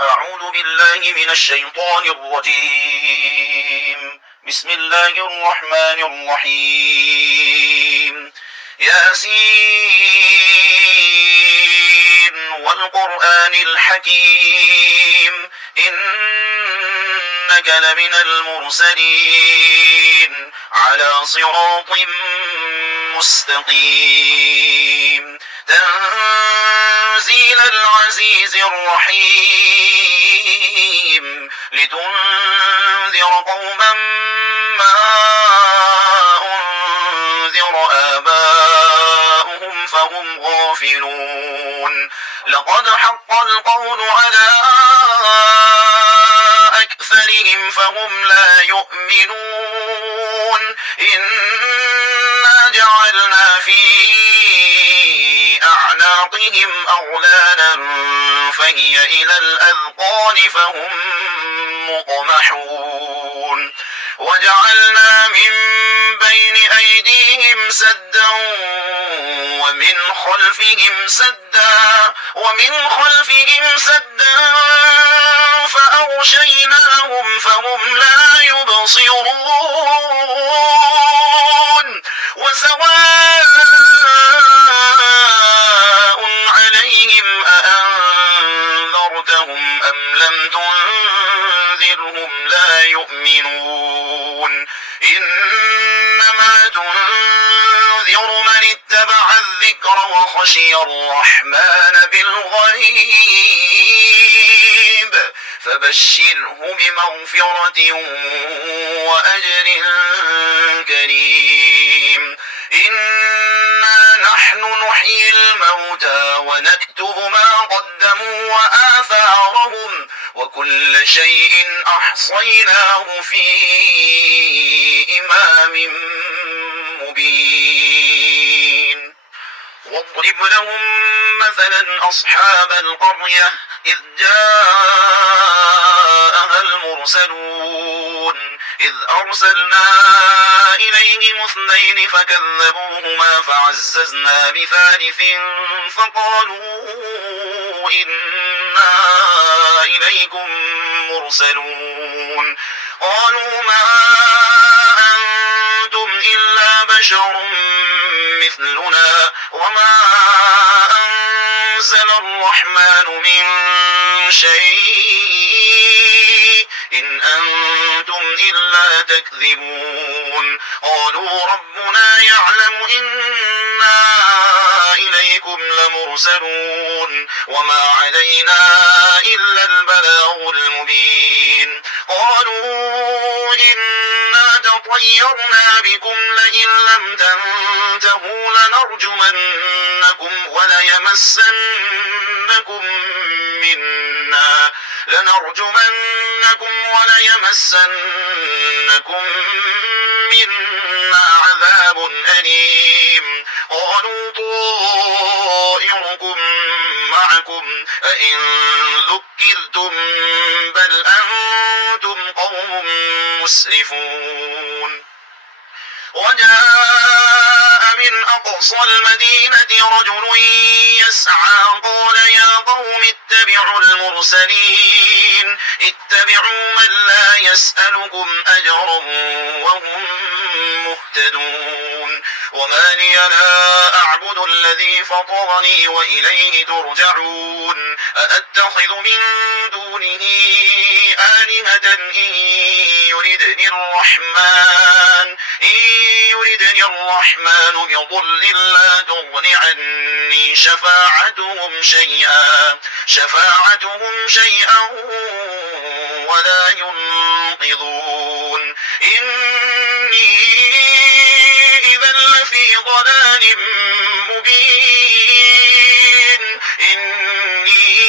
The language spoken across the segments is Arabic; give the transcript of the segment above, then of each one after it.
أعوذ بالله من الشيطان الرجيم. بسم الله الرحمن الرحيم. ياسين والقرآن الحكيم إنك لمن المرسلين على صراط مستقيم تنزيل العزيز الرحيم لتنذر قوما ما أنذر آباؤهم فهم غافلون لقد حق القول على أكثرهم فهم لا يؤمنون إنا جعلنا في أعناقهم أغلالا فهي إلى الأذقان فهم مقمحون وجعلنا من بين أيديهم سدا ومن خلفهم سدا فأغشيناهم فهم لا يبصرون وسواء عليهم أأنذرتهم أم لم تنذرهم لا يؤمنون إنما تنذر من اتبع الذكر وخشي الرحمن بالغيب فبشره بمغفرة وأجر كريم إنا نحن نحيي الموتى ونكتب ما قدموا وآثارهم وكل شيء أحصيناه في إمام مبين واضرب لهم مثلا أصحاب القرية إذ جاءها المرسلون إذ أرسلنا إليهم اثنين فكذبوهما فعززنا بثالث فقالوا إنا إليكم مرسلون قالوا ما أنتم إلا بشر مثلنا وما أنزل الرحمن من شيء إن أنتم إلا تكذبون قالوا ربنا يعلم إنا إليكم لمرسلون وما علينا إلا البلاغ المبين قالوا إنا تطيرنا بكم لئن لم تنتهوا لنرجمنكم وليمسنكم منا عذاب أليم قالوا طائركم معكم أئن ذكرتم بل أنتم قوم مسرفون وجاء من أقصى المدينة رجل يسعى قال يا قوم اتبعوا المرسلين اتبعوا من لا يسألكم أجرا وهم مهتدون وما لي لا أعبد الذي فطرني وإليه ترجعون أأتخذ من دونه آلهة إن يردني الرحمن بضر لا تغن عني شفاعتهم شيئا ولا ينقذون إني إذا لفي ضلال مبين إني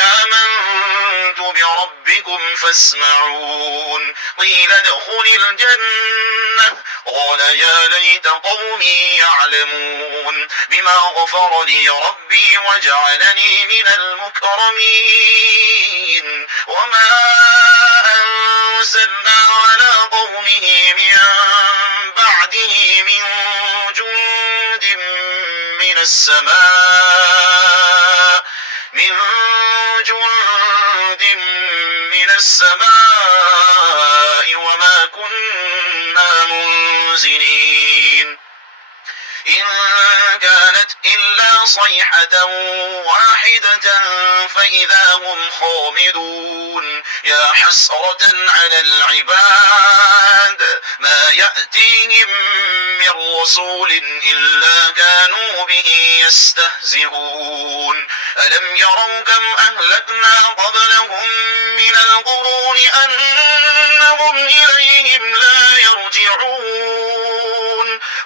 آمنت بربكم فاسمعون قيل ادخل الجنة قال يا ليت قومي يعلمون بما غفر لي ربي وجعلني من المكرمين وما أنزلنا على قومه من بعده من جند من السماء من جند السماء وما كنا منزلين إن كانت إلا صيحة واحدة فإذا هم خامدون يا حسرة على العباد ما يأتيهم من رسول إلا كانوا به يستهزئون ألم يروا كم أهلكنا قبلهم من القرون أنهم إليهم لا يرجعون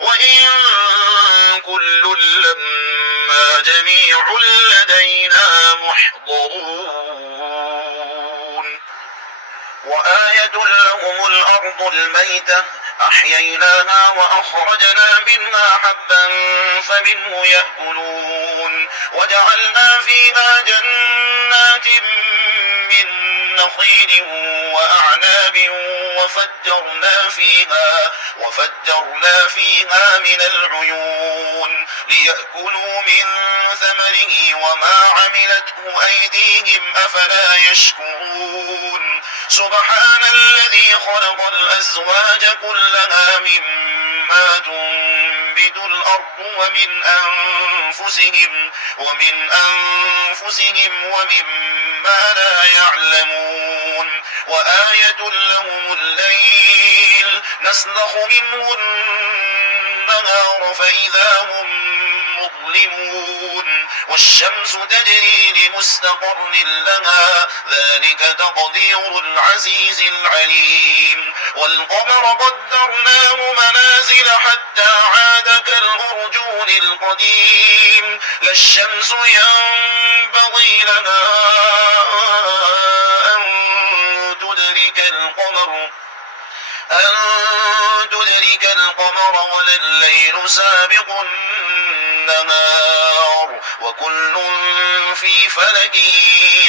وإن كل لما جميع لدينا محضرون وآية لهم الأرض الميتة أحييناها وأخرجنا منها حبا فمنه يأكلون وجعلنا فيها جنات من نخيل وأعناب وفجرنا فيها من العيون ليأكلوا من ثمره وما عملته أيديهم أفلا يشكرون سبحان الذي خلق الأزواج كلها مما تنبت الأرض ومن أنفسهم ومما لا يعلمون وآية لهم الليل نسلخ منه النهار فإذا هم مظلمون والشمس تجري لمستقر لها ذلك تقدير العزيز العليم والقمر قدرناه منازل حتى عاد كالأرجون القديم لا الشمس ينبغي لها أن تدرك القمر ولا الليل سابق النهار وكل في فلك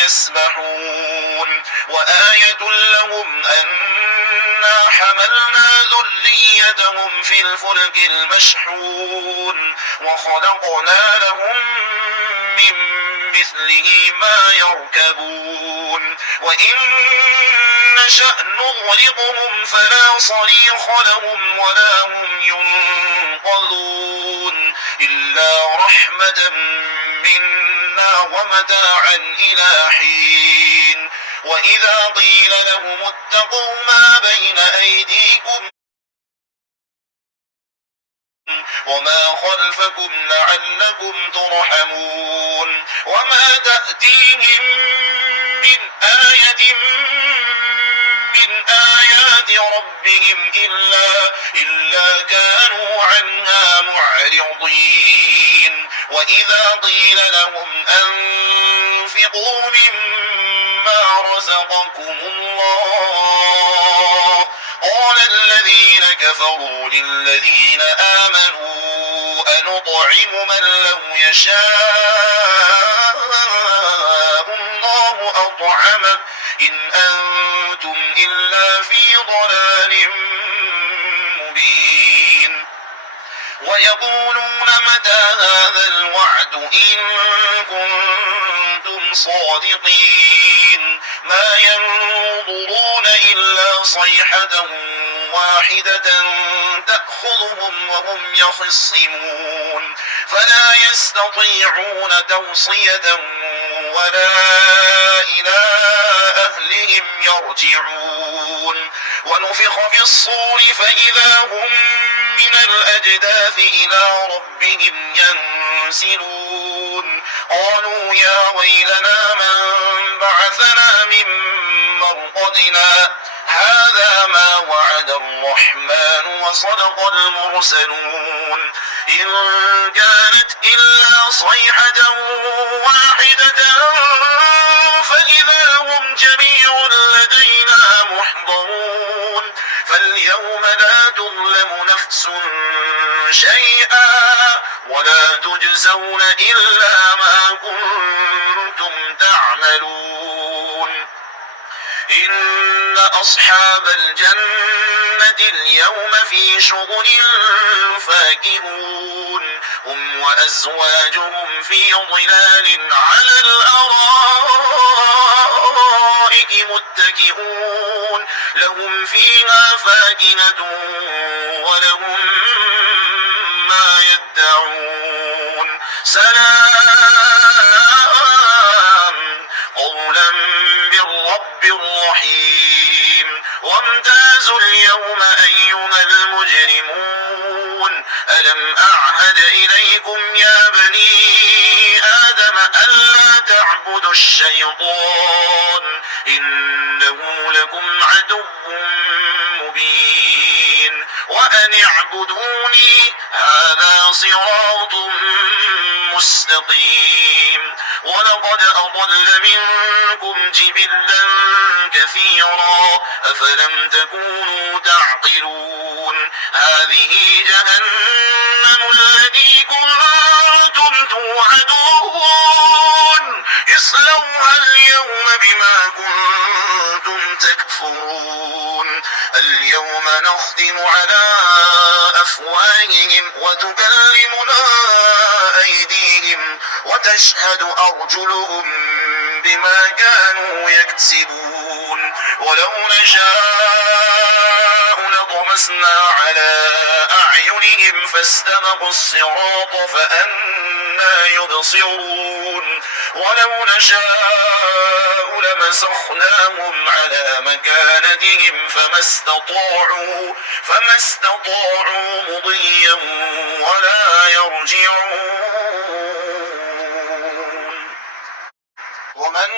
يسبحون وآية لهم أنا حملنا ذريتهم في الفلك المشحون وخلقنا لهم من مثله ما يركبون وإن نشأ نغرقهم فلا صريخ لهم ولا هم ينقذون إلا رحمة منا ومتاعا إلى حين وإذا قيل لهم اتقوا ما بين أيديكم وما خلفكم لعلكم ترحمون وما تأتيهم من آية من آيات ربهم إلا كانوا عنها معرضين وإذا قيل لهم أنفقوا مما رزقكم الله قال الذين كفروا للذين آمنوا أنطعم من لو يشاء الله أطعمه إن أنتم إلا في ضلال مبين ويقولون متى هذا الوعد إن كنتم صادقين ما ينظرون إلا صيحة واحدة تأخذهم وهم يخصمون فلا يستطيعون توصية ولا إلى أهلهم يرجعون ونفخ في الصور فإذا هم من الأجداث إلى ربهم ينسلون قالوا يا ويلنا من بعثنا من مرقدنا هذا ما وعد الرحمن وصدق المرسلون إن كانت إلا صيحة واحدة فإذا هم جميع لدينا محضرون فاليوم لا تظلم نفس شيئا ولا تجزون إلا ما كنتم تعملون إن أصحاب الجنة اليوم في شغل فاكهون هم وأزواجهم في ظلال على الأرائك الأرائك متكئون لهم فيها فاكهة ولهم ما يدعون سلام قولا من رب رحيم وامتازوا اليوم أيها المجرمون ألم أعهد إليكم يا بني آدم ألا تعبدوا الشيطان إنه لكم عدو مبين وأن اعبدوني هذا صراط مستقيم ولقد أضل منكم جبلا كثيرا أفلم تكونوا تعقلون هذه جهنم التي كنتم توعدون اصلوها اليوم بما كنتم تكفرون اليوم نختم على أفواههم وتكلمنا أيديهم وتشهد أرجلهم بما كانوا يكسبون ولو نشاء لطمسنا على أعينهم فاستبقوا الصراط فأنى يبصرون ولو نشاء لمسخناهم على مكانتهم فما استطاعوا مضيا ولا يرجعون ومن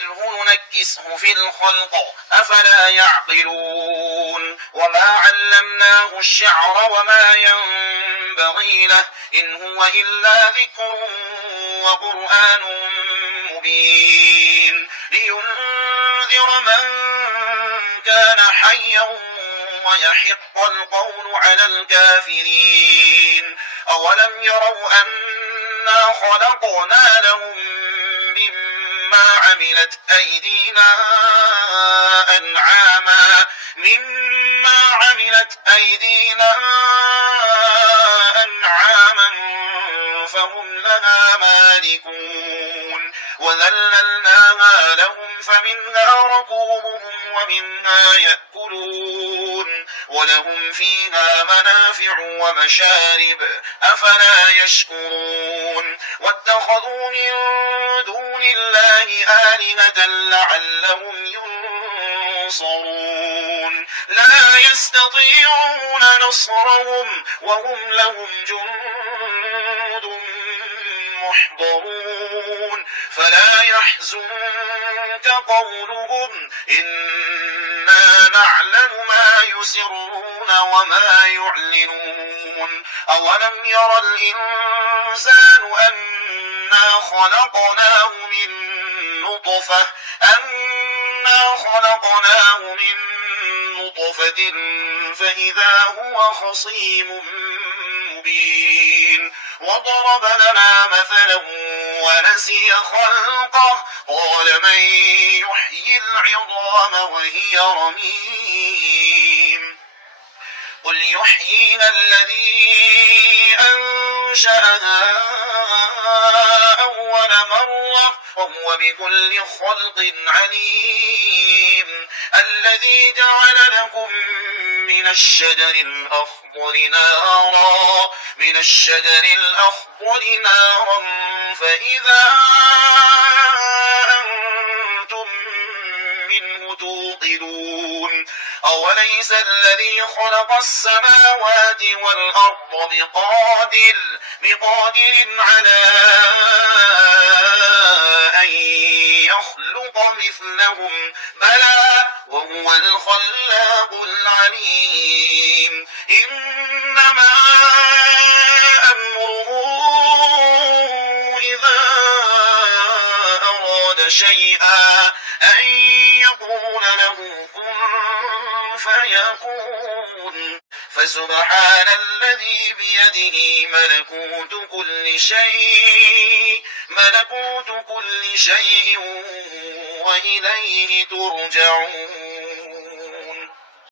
نعمره ننكسه في الخلق أفلا يعقلون وما علمناه الشعر وما ينبغي له إن هو إلا ذكر وقرآن مبين لينذر من كان حيا ويحق القول على الكافرين أولم يروا أنا خلقنا لهم مما عملت أيدينا أنعاما فهم لها مالكون وذللناها لهم فمنها ركوبهم ومنها يأكلون ولهم فيها منافع ومشارب أفلا يشكرون واتخذوا من دون الله آلهة لعلهم ينصرون لا يستطيعون نصرهم وهم لهم جند محضرون فلا يحزنك قولهم إنا نعلم ما يسرون وما يعلنون أولم ير الإنسان أنا خلقناه من نطفة فإذا هو خصيم مبين وضرب لنا مثلا ونسي خلقه قال من يحيي العظام وهي رميم قل يحييها الذي أنشأها أول مرة وهو بكل خلق عليم الذي جعل لكم من الشجر الأخضر نارا فإذا أنتم منه توقدون أوليس الذي خلق السماوات والأرض بقادر على أن يخلق مثلهم بلى وهو الخلاق العليم إنما أمره إذا أراد شيئا أن يقول له كن فيكون فسبحان الذي بيده ملكوت كل شيء وإليه ترجعون